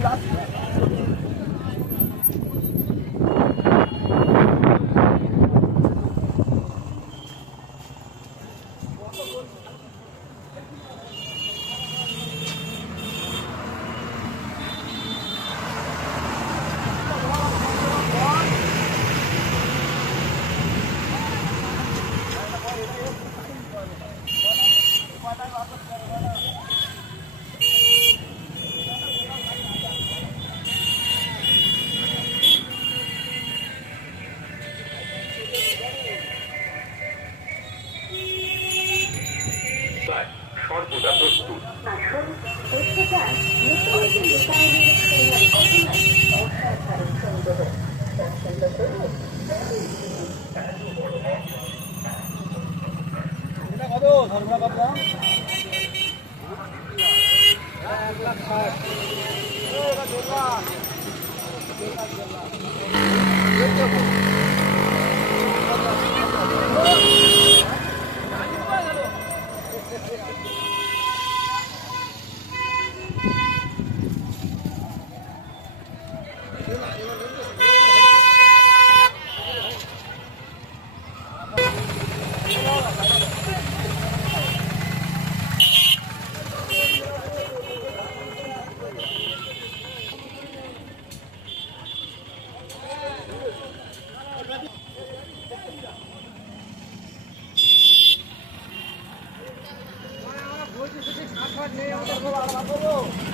Gracias. সর্বদা প্রস্তুত।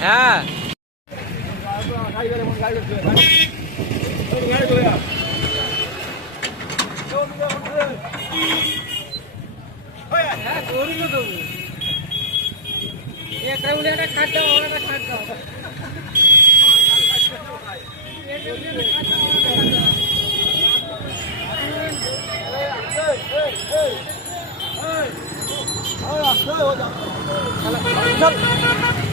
আসুন উচ্চতার নতুন রূপায়ণের সেই অভিনয় অসাধারণ সুন্দর পছন্দ করুন হ্যাঁ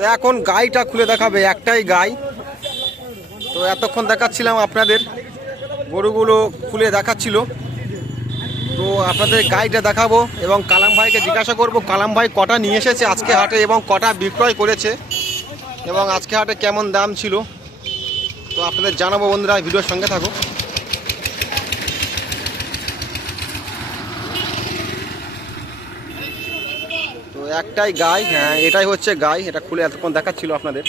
তো এখন গাইটা খুলে দেখাবে, একটাই গাই। তো এতক্ষণ দেখাচ্ছিলাম আপনাদের, গরুগুলো খুলে দেখাচ্ছিল। তো আপনাদের গাইটা দেখাবো এবং কালাম ভাইকে জিজ্ঞাসা করব, কালাম ভাই কটা নিয়ে এসেছে আজকে হাটে এবং কটা বিক্রয় করেছে এবং আজকে হাটে কেমন দাম ছিল। তো আপনাদের জানাব বন্ধুরা, ভিডিওর সঙ্গে থাকো একটাই গাই হ্যাঁ এটাই হচ্ছে গাই এটা খুলে এতক্ষণ দেখাচ্ছিল আপনাদের।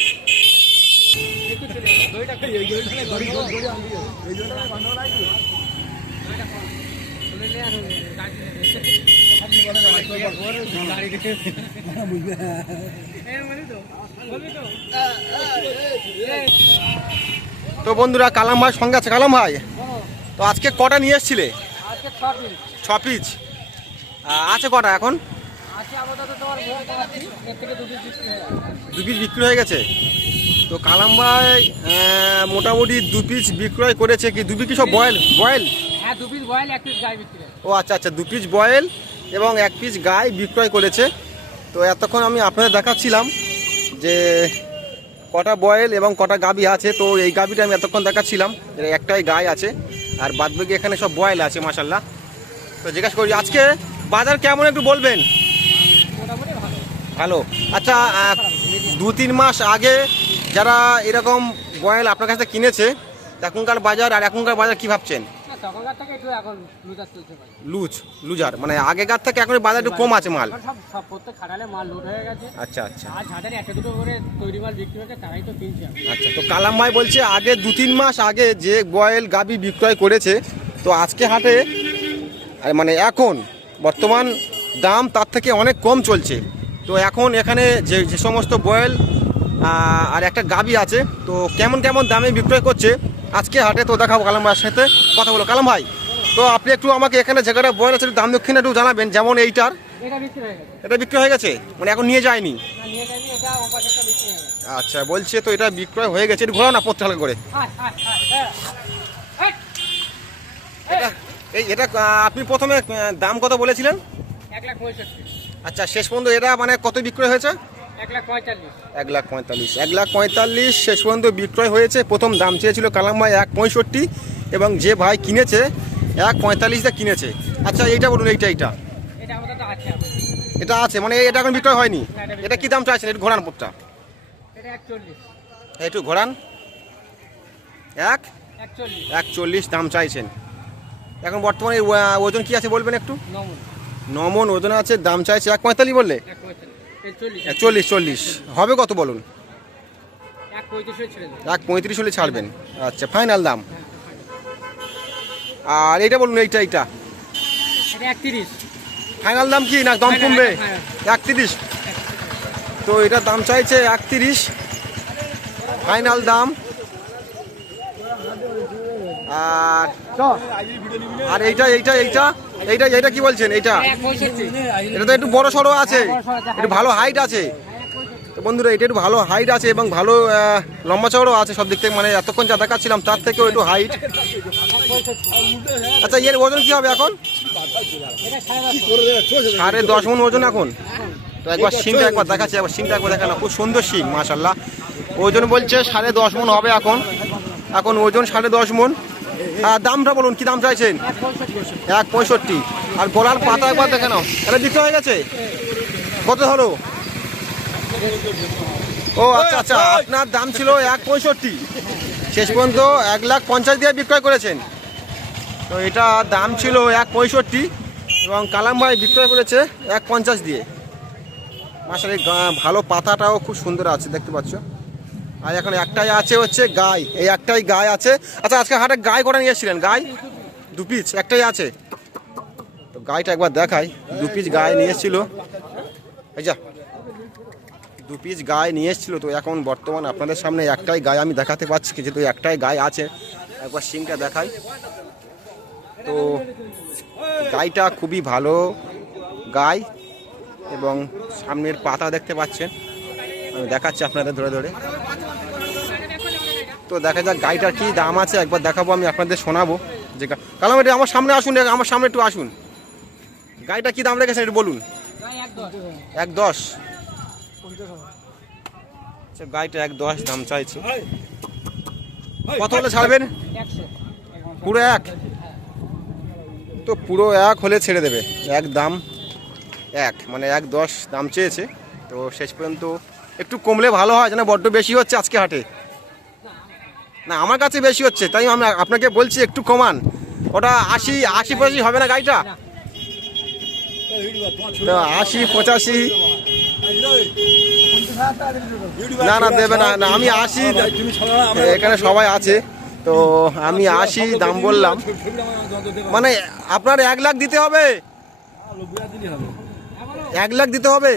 তো বন্ধুরা কালাম ভাই সঙ্গে আছে কালাম ভাই? তো আজকে কটা নিয়ে এসছিলে? ছ পিস। আছে কটা এখন? দু পিস বিক্রি হয়ে গেছে। তো কালাম ভাই মোটামুটি দু পিস বিক্রয় করেছে কি? দু পিস সব বয়েল বয়েল হ্যাঁ দু পিস বয়েল এক পিস বিক্রি ও আচ্ছা আচ্ছা দু পিস বয়েল এবং এক পিস গাই বিক্রয় করেছে। তো এতক্ষণ আমি আপনাদের দেখাচ্ছিলাম যে কটা বয়েল এবং কটা গাবি আছে। তো এই গাবিটা আমি এতক্ষণ দেখাচ্ছিলাম একটাই গায়ে আছে আর বাদবাকি এখানে সব বয়েল আছে মাসাল্লাহ তো জিজ্ঞাসা করি আজকে বাজার কেমন একটু বলবেন? ভালো। আচ্ছা দু তিন মাস আগে যারা এরকম বয়েল আপনার কাছে কিনেছে এখনকার বাজার আর এখনকার বাজার কি ভাবছেন? লুজ লুজার মানে আগেকার থেকে এখন বাজার একটু কম আছে মাল। আচ্ছা আচ্ছা। আচ্ছা তো কালাম ভাই বলছে আগে দু তিন মাস আগে যে বয়েল গাবি বিক্রয় করেছে তো আজকে হাটে মানে এখন বর্তমান দাম তার থেকে অনেক কম চলছে। তো এখন এখানে যে যে সমস্ত বয়েল আর একটা গাবি আছে তো কেমন কেমন দামে বিক্রয় করছে আজকে হাটে তো দেখাবো কালাম ভাইয়ের সাথে কথা বলো। কালাম ভাই তো আপনি একটু আমাকে এখানে জায়গাটা বয়েল আছে দাম দক্ষিণ একটু জানাবেন যেমন এইটার। এটা বিক্রি হয়ে গেছে। এটা হয়ে মানে এখন নিয়ে যায়নি? এটা হয়ে আচ্ছা বলছে তো এটা বিক্রয় হয়ে গেছে একটু ঘোরাও না পড়তে হালকা করে। আয় এটা এই এটা আপনি প্রথমে দাম কত বলেছিলেন? এক লাখ পঁয়ষট্টি। আচ্ছা শেষ পর্যন্ত এটা মানে কত বিক্রয় হয়েছে? এক লাখ পঁয়তাল্লিশ। এক লাখ পঁয়তাল্লিশ। শেষ পর্যন্ত বিক্রয় হয়েছে। প্রথম দাম চেয়েছিল কালাম ভাই এক পঁয়ষট্টি এবং যে ভাই কিনেছে এক পঁয়তাল্লিশটা কিনেছে। আচ্ছা এইটা বলুন এইটা এইটা। এটা আছে এটা আছে মানে এটা এখন বিক্রয় হয়নি? এটা কি দাম চাইছেন? একটু ঘোরান পোটটা। একটু ঘোরান। এক? একচল্লিশ। দাম চাইছেন। এখন বর্তমানে ওজন কি আছে বলবেন একটু? নমন ওজন আছে দাম চাইছে এক পঁয়তাল্লিশ বললে চল্লিশ চল্লিশ। হবে কত বলুন? এক পঁয়ত্রিশে হলে ছাড়বেন। আচ্ছা ফাইনাল দাম। আর এইটা বলুন এইটা এইটা। ফাইনাল দাম কি না দাম কমবে. একত্রিশ। তো এটার দাম চাইছে একত্রিশ। ফাইনাল দাম। আর আর এইটা এইটা এইটা? এইটা এইটা কি বলছেন? এইটা? এটা তো একটু বড় সড়ো আছে। একটু ভালো হাইট আছে। বন্ধুরা, এটা একটু ভালো হাইট আছে এবং ভালো লম্বা চওড়াও আছে সব দিক থেকে। মানে এতক্ষণ যা দেখাচ্ছিলাম, তার থেকেও একটু হাইট আচ্ছা এর ওজন কি হবে এখন? সাড়ে দশ মন ওজন এখন? তো একবার সিংটা একবার দেখাচ্ছি, একবার সিংটা একবার দেখানো খুব সুন্দর সিং মাশাল্লাহ ওজন বলছে সাড়ে দশ মন হবে এখন। এখন ওজন সাড়ে দশ মন। দামটা বলুন, কি দাম চাইছেন? এক পঁয়ষট্টি। আর গলার পাতা একবার দেখে নাও। এটা বিক্রি হয়ে গেছে? কত হলো ও আচ্ছা আচ্ছা আপনার দাম ছিল এক পঁয়ষট্টি। শেষ পর্যন্ত এক লাখ পঞ্চাশ দিয়ে বিক্রয় করেছেন। তো এটা দাম ছিল এক পঁয়ষট্টি এবং কালাম ভাই বিক্রয় করেছে এক পঞ্চাশ দিয়ে। মাসার ভালো পাতাটাও খুব সুন্দর আছে, দেখতে পাচ্ছ। আর এখন একটাই আছে হচ্ছে গাই। এই একটাই গাই আছে। আচ্ছা আজকে হাটে গাই কটা নিয়ে এসেছিলেন? গাই? দু পিস একটাই আছে। তো গাইটা একবার দেখাই। দু পিস গায়ে নিয়ে এসেছিল। এই যা। দু পিস গায়ে নিয়ে এসেছিল। তো এখন বর্তমান আপনাদের সামনে একটাই গায়ে আমি দেখাতে পাচ্ছি। যেহেতু একটাই গায়ে আছে। একবার সিংটা দেখাই। তো গাইটা খুবই ভালো গাই এবং সামনের পাতা দেখতে পাচ্ছেন। আমি দেখাচ্ছি আপনাদের ধরে ধরে। তো দেখা যাক গাড়িটার কি দাম আছে, একবার দেখাবো, আমি আপনাদের শোনাবো। যে কালাম এটা আমার সামনে আসুন আমার সামনে একটু আসুন। গাড়িটা কি দাম রেখেছেন, একটু বলুন। এক দশ। আচ্ছা গাড়িটা এক দশ দাম চাইছে। কত হলে ছাড়বেন? পুরো এক? তো পুরো এক হলে ছেড়ে দেবে। এক দাম, এক। মানে এক দশ দাম চেয়েছে। তো শেষ পর্যন্ত একটু কমলে ভালো হয়, যেন বড্ড বেশি হচ্ছে আজকে হাটে। না আমার কাছে বেশি হচ্ছে তাই আমি আপনাকে বলছি একটু কমান। ওটা আশি আশি পঁচাশি হবে না গাড়িটা? তো আশি পঁচাশি। না না দেবে না না আমি আশি এখানে সবাই আছে তো আমি আশি দাম বললাম। মানে আপনার এক লাখ দিতে হবে? এক লাখ দিতে হবে?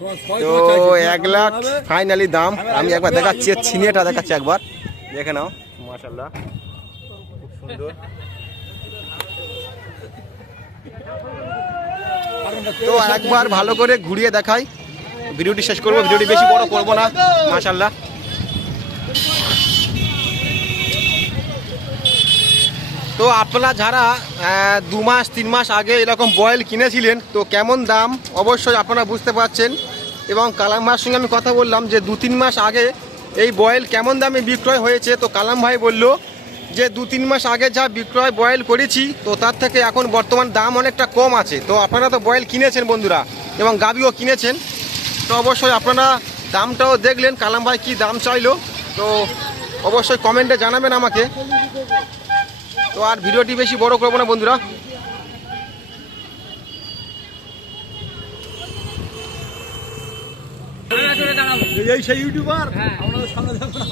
তো এক লাখ ফাইনালি দাম। আমি একবার দেখাচ্ছি ছিনিয়েটা দেখাচ্ছি একবার। দেখে নাও মাশাল্লাহ খুব সুন্দর তো একবার ভালো করে ঘুরিয়ে দেখাই। ভিডিওটি শেষ করব ভিডিওটি বেশি বড় করব না মাশাল্লাহ তো আপনারা যারা দু মাস, তিন মাস আগে এরকম বয়েল কিনেছিলেন, তো কেমন দাম? অবশ্যই আপনারা বুঝতে পারছেন। এবং কালাম ভাইয়ের সঙ্গে আমি কথা বললাম যে দু, তিন মাস আগে এই বয়েল কেমন দামে বিক্রয় হয়েছে, তো কালাম ভাই বলল যে দু, তিন মাস আগে যা বিক্রয় বয়েল করেছি, তো তার থেকে এখন বর্তমান দাম অনেকটা কম আছে। তো আপনারা তো বয়েল কিনেছেন বন্ধুরা, এবং গাবিও কিনেছেন। তো অবশ্যই আপনারা দামটাও দেখলেন, কালাম ভাই কী দাম চাইলো, তো অবশ্যই কমেন্টে জানাবেন আমাকে। তো আর ভিডিওটি বেশি বড় করব না বন্ধুরা। এই সেই ইউটিউবার হ্যাঁ। আপনাদের সামনে দেখুন